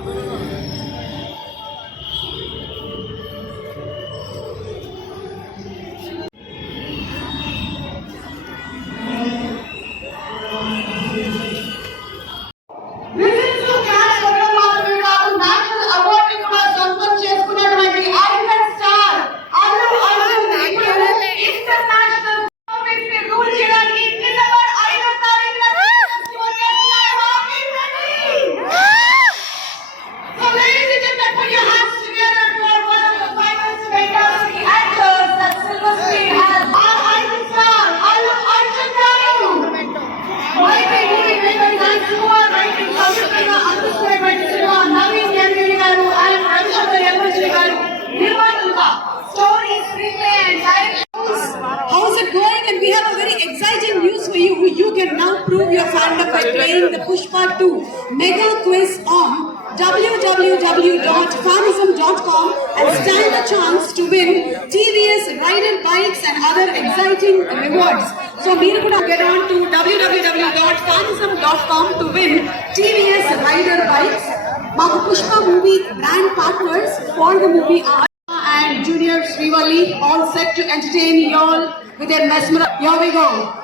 Hello. the Pushpak 2 mega quiz on www.farmism.com and stand a chance to win TVS ride bikes and other exciting rewards. So, we could get on to www.farmism.com to win TVS rider bikes. Maku Pushpa movie brand partners for the movie are and Junior Srivali all set to entertain y'all with their mesmer. Here we go.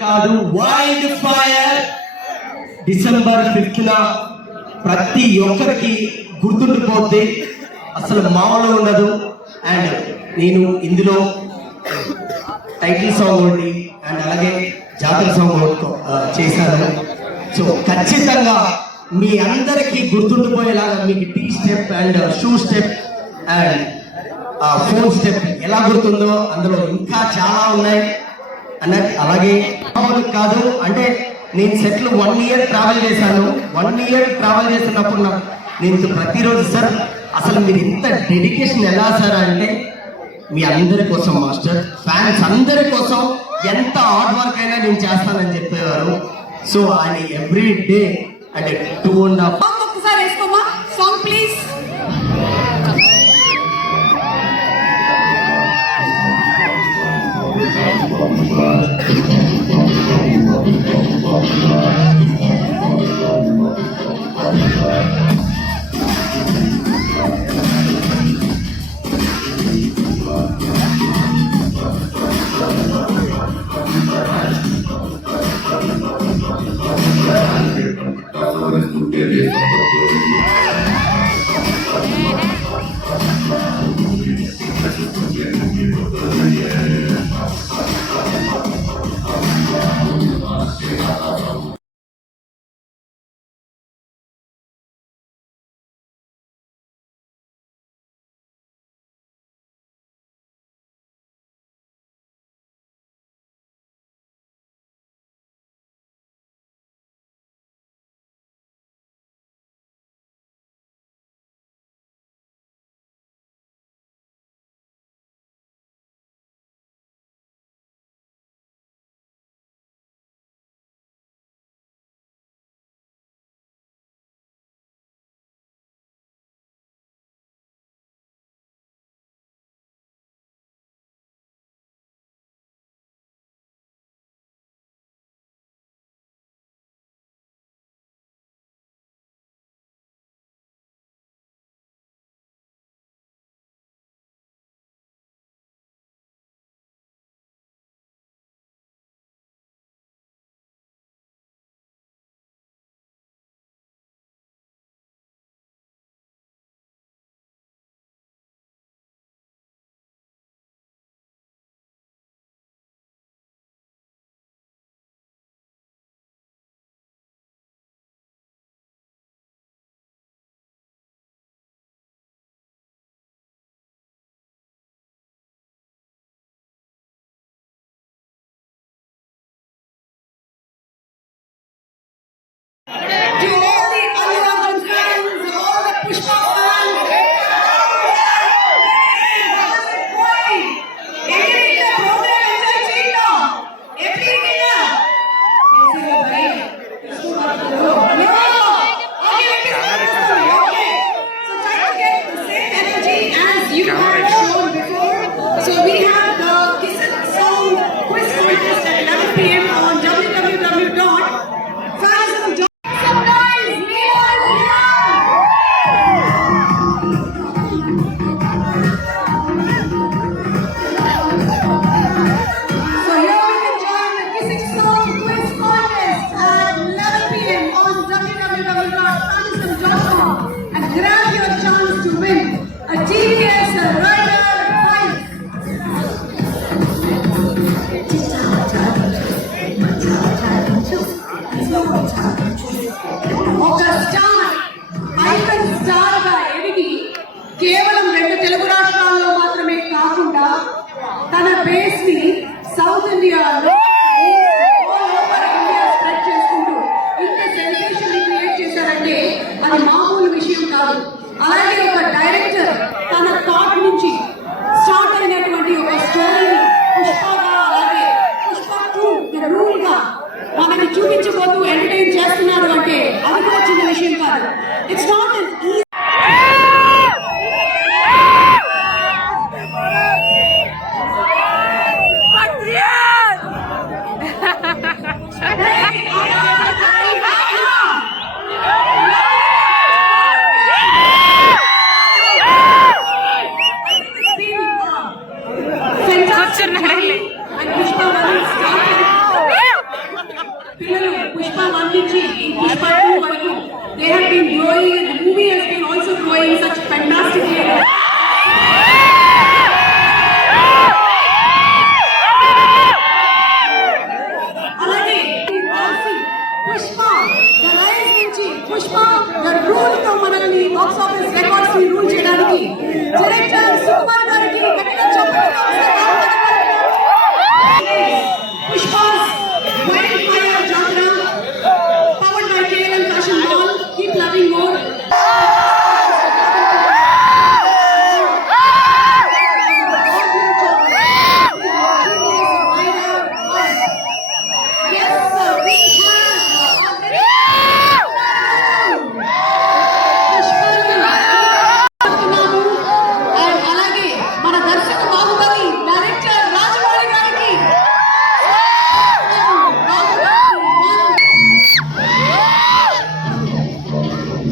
కాదు fire December fifth న ప్రతి ఒక్కరికి గుర్తుండిపోద్ది. అసలు మామూలు ఉండదు. And నేను ఇందులో title song ఒకటి అండ్ అలాగే జాతర సాంగ్ ఒకటి చేశాను సో ఖచ్చితంగా మీ అందరికీ గుర్తుండిపోయేలాగా మీకు tea step and shoe step and phone step ఎలా గుర్తుందో అందులో ఇంకా చాలా ఉన్నాయి. అన్న అలాగే కాదు అంటే నేను సెట్లు వన్ ఇయర్ ట్రావెల్ చేశాను. వన్ ఇయర్ ట్రావెల్ చేసినప్పుడు నాకు నేను ప్రతిరోజు సార్ అసలు మీరు ఇంత డెడికేషన్ ఎలా సార్ అంటే మీ అందరి కోసం మాస్టర్. ఫ్యాన్స్ అందరి కోసం ఎంత హార్డ్ వర్క్ అయినా నేను చేస్తానని చెప్పేవారు. సో ఆయన ఎవ్రీ డే అంటే టూ అండ్ హాఫ్ సాంగ్ ఒక్కసారి వేసుకోమా సాంగ్ ప్లీజ్ Thank you. 金茶吵的同学，你们经常吵的，们经同。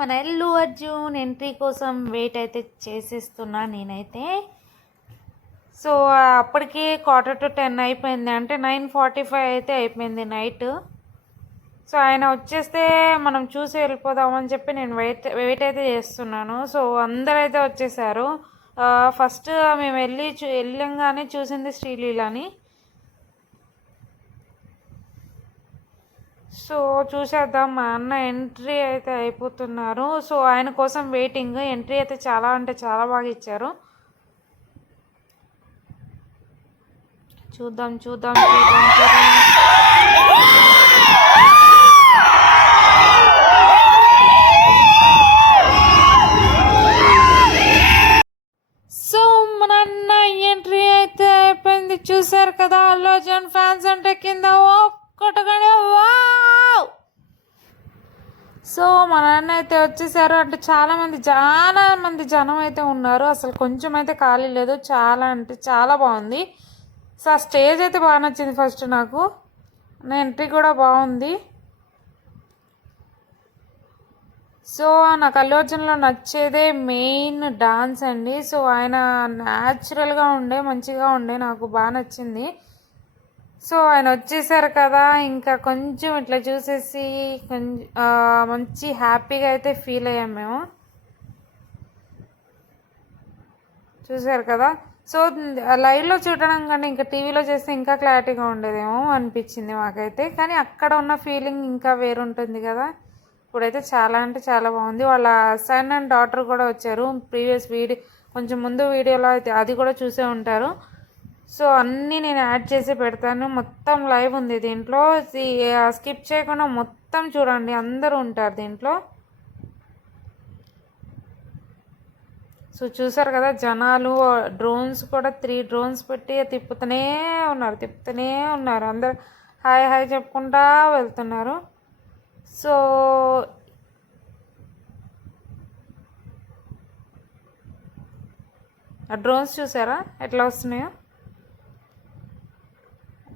మన ఎల్లు అర్జున్ ఎంట్రీ కోసం వెయిట్ అయితే చేసేస్తున్నా నేనైతే. సో అప్పటికే క్వార్టర్ టు టెన్ అయిపోయింది. అంటే నైన్ ఫార్టీ ఫైవ్ అయితే అయిపోయింది నైట్ సో ఆయన వచ్చేస్తే మనం చూసి వెళ్ళిపోదామని చెప్పి నేను వెయిట్ వెయిట్ అయితే చేస్తున్నాను. సో అందరైతే వచ్చేసారు. ఫస్ట్ మేము వెళ్ళి చూ వెళ్ళంగానే చూసింది శ్రీలీలని. సో చూసేద్దాం మా అన్న ఎంట్రీ అయితే అయిపోతున్నారు. సో ఆయన కోసం వెయిటింగ్. ఎంట్రీ అయితే చాలా అంటే చాలా బాగా ఇచ్చారు. చూద్దాం చూద్దాం చూద్దాం చూద్దాం. వచ్చేసారు అంటే చాలా మంది చాలా మంది జనం అయితే ఉన్నారు. అసలు కొంచెం అయితే ఖాళీ లేదు. చాలా అంటే చాలా బాగుంది. సో ఆ స్టేజ్ అయితే బాగా నచ్చింది ఫస్ట్ నాకు. నా ఎంట్రీ కూడా బాగుంది. సో నాకు అల్లు అర్జున్లో నచ్చేదే మెయిన్ డాన్స్ అండి. సో ఆయన న్యాచురల్గా ఉండే మంచిగా ఉండే నాకు బాగా నచ్చింది. సో ఆయన వచ్చేసారు కదా ఇంకా కొంచెం ఇట్లా చూసేసి కొంచెం మంచి హ్యాపీగా అయితే ఫీల్ అయ్యాం మేము. చూసారు కదా? సో లైవ్లో చూడడం కంటే ఇంకా టీవీలో చేస్తే ఇంకా క్లారిటీగా ఉండేదేమో అనిపించింది మాకైతే. కానీ అక్కడ ఉన్న ఫీలింగ్ ఇంకా వేరుంటుంది కదా. ఇప్పుడైతే చాలా అంటే చాలా బాగుంది. వాళ్ళ సన్ అండ్ డాటర్ కూడా వచ్చారు. ప్రీవియస్ వీడియో కొంచెం ముందు వీడియోలో అయితే అది కూడా చూసే ఉంటారు. సో అన్నీ నేను యాడ్ చేసి పెడతాను. మొత్తం లైవ్ ఉంది దీంట్లో. స్కిప్ చేయకుండా మొత్తం చూడండి. అందరూ ఉంటారు దీంట్లో. సో చూసారు కదా జనాలు డ్రోన్స్ కూడా త్రీ డ్రోన్స్ పెట్టి తిప్పుతూనే ఉన్నారు తిప్పుతూనే ఉన్నారు. అందరు హాయ్ హాయ్ చెప్పుకుంటా వెళ్తున్నారు. సో ఆ డ్రోన్స్ చూసారా? ఎట్లా వస్తున్నాయో?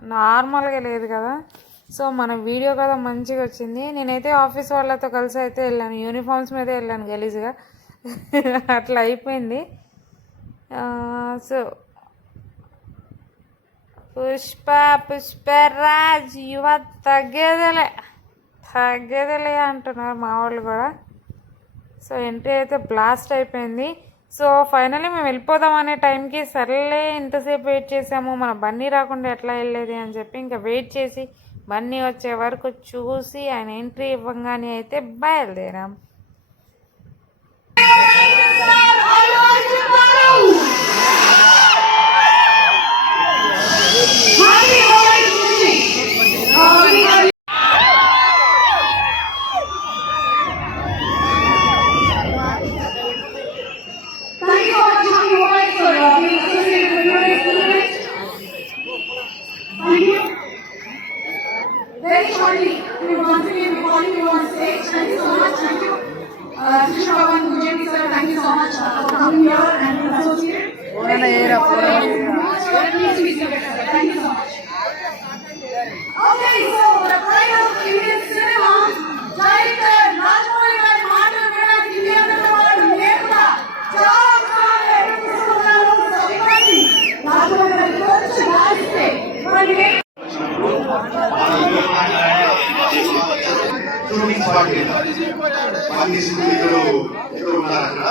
నార్మల్గా లేదు కదా. సో మన వీడియో కదా మంచిగా వచ్చింది. నేనైతే ఆఫీస్ వాళ్ళతో కలిసి అయితే వెళ్ళాను. యూనిఫామ్స్ మీద వెళ్ళాను గలీజ్గా. అట్లా అయిపోయింది. సో పుష్ప పుష్పరాజ్ యువ తగ్గేదలే. తగ్గేదలే అంటున్నారు మా వాళ్ళు కూడా. సో ఎంట్రీ అయితే బ్లాస్ట్ అయిపోయింది. సో ఫైనలీ మేము వెళ్ళిపోదాం అనే టైంకి సర్లే ఇంతసేపు వెయిట్ చేసాము మన బన్నీ రాకుండా ఎట్లా వెళ్ళేది అని చెప్పి ఇంకా వెయిట్ చేసి బన్నీ వచ్చే వరకు చూసి ఆయన ఎంట్రీ ఇవ్వగానే అయితే బయలుదేరాం. Thank Krishna Bhavan Gujarati sir, thank you so much uh, for coming here and being associated. Please be seated, sir. Thank you so much. Okay, so the pride of Indian cinema, director Rajmouli గారి మాటలు వినడానికి India అందరితో పాటు నేను కూడా చాలా ఉత్సాహంగా ఎదురు చూస్తున్నాను. So, ఇవ్వండి. రాజమౌళి గారికి కొంచెం గాలిస్తే ఇవ్వండి. షూటింగ్ స్పాట్ అన్ని స్కూళ్ళు ఎక్కడ ఉన్నారు అక్కడ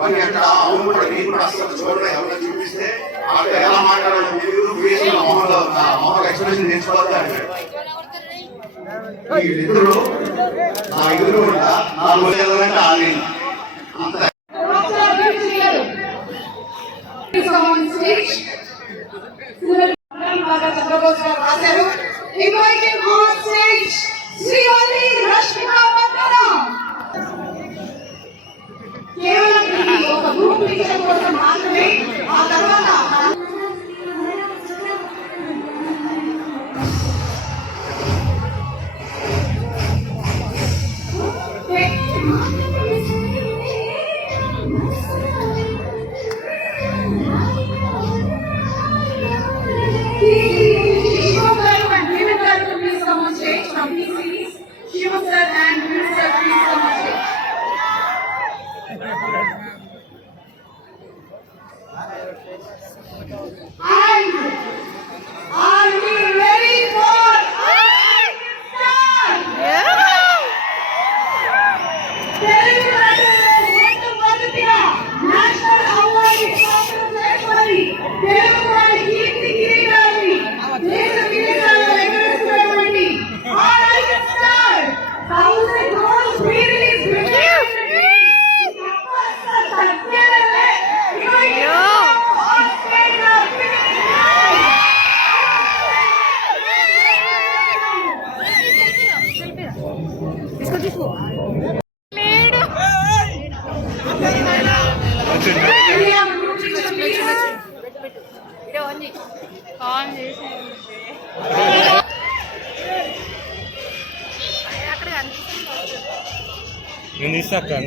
మరి అక్కడ అవును కూడా నేను కూడా అసలు చూడలే ఎవరైనా చూపిస్తే అక్కడ ఎలా మాట్లాడాలో? తెలియదు ఫేస్ మామూలుగా నా మామూలుగా ఎక్స్ప్రెషన్ నేర్చుకోవాలి నా కూడా నాలుగు వెళ్ళాలంటే ఆగలేదు అంత Inviting on stage కేవలం ఒక గ్రూప్ పిక్చర్ కోసం మాత్రమే ఆ తర్వాత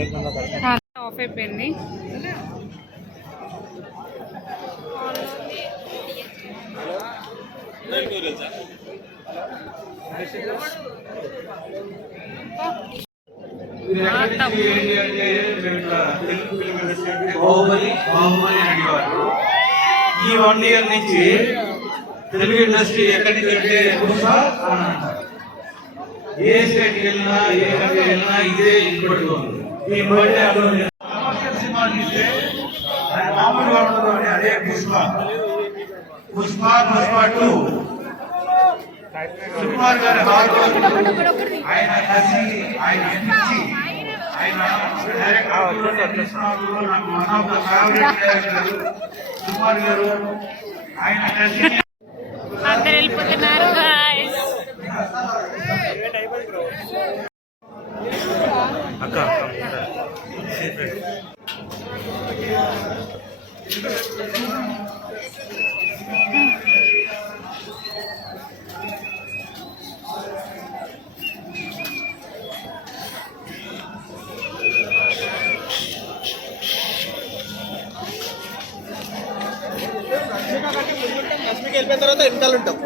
ఆఫ్ అయిపోయింది. బాహుబలి బాహుబలి అని ఈ వన్ ఇయర్ నుంచి తెలుగు ఇండస్ట్రీ ఎక్కడి నుంచి అంటే పుష్ప ఏ స్టేట్ వెళ్ళినా ఏ కంట్రీ వెళ్ళినా ఇదే ఇప్పటికీ ఉంది. ఈ బర్త్డే అదో కమర్షియల్ సినిమా తీస్తే అది మామూలుగా అని అదే పుష్ప. పుష్ప పుష్ప టూ. సుకుమార్ గారి హార్డ్ ఆయన కసి ఆయన పిచ్చి ఆయన డైరెక్టర్ కృష్ణరావు నాకు one of the favourite director Sukumar గారు ఆయన కసి అందరు వెళ్ళిపోతున్నారు వెళ్ళిపోయిన తర్వాత వెనకాల ఉంటాం.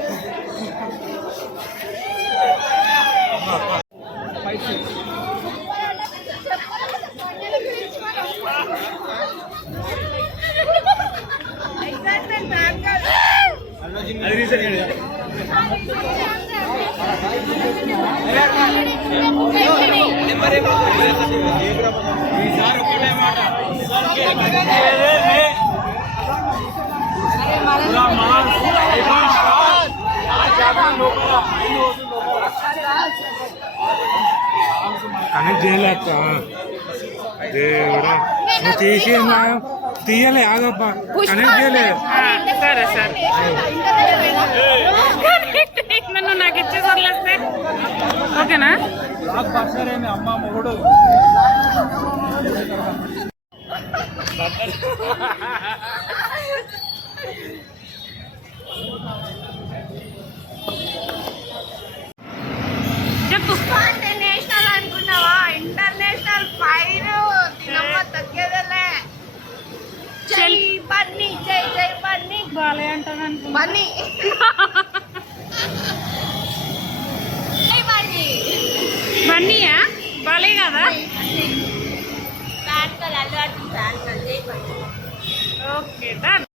దేవుడు. నువ్వు తీసేనా తీయలే ఆగబ్బా. కనెక్ట్ చేయలే సరే సార్. నన్ను నాకు ఇచ్చే ఓకేనా? అమ్మ మొగుడు.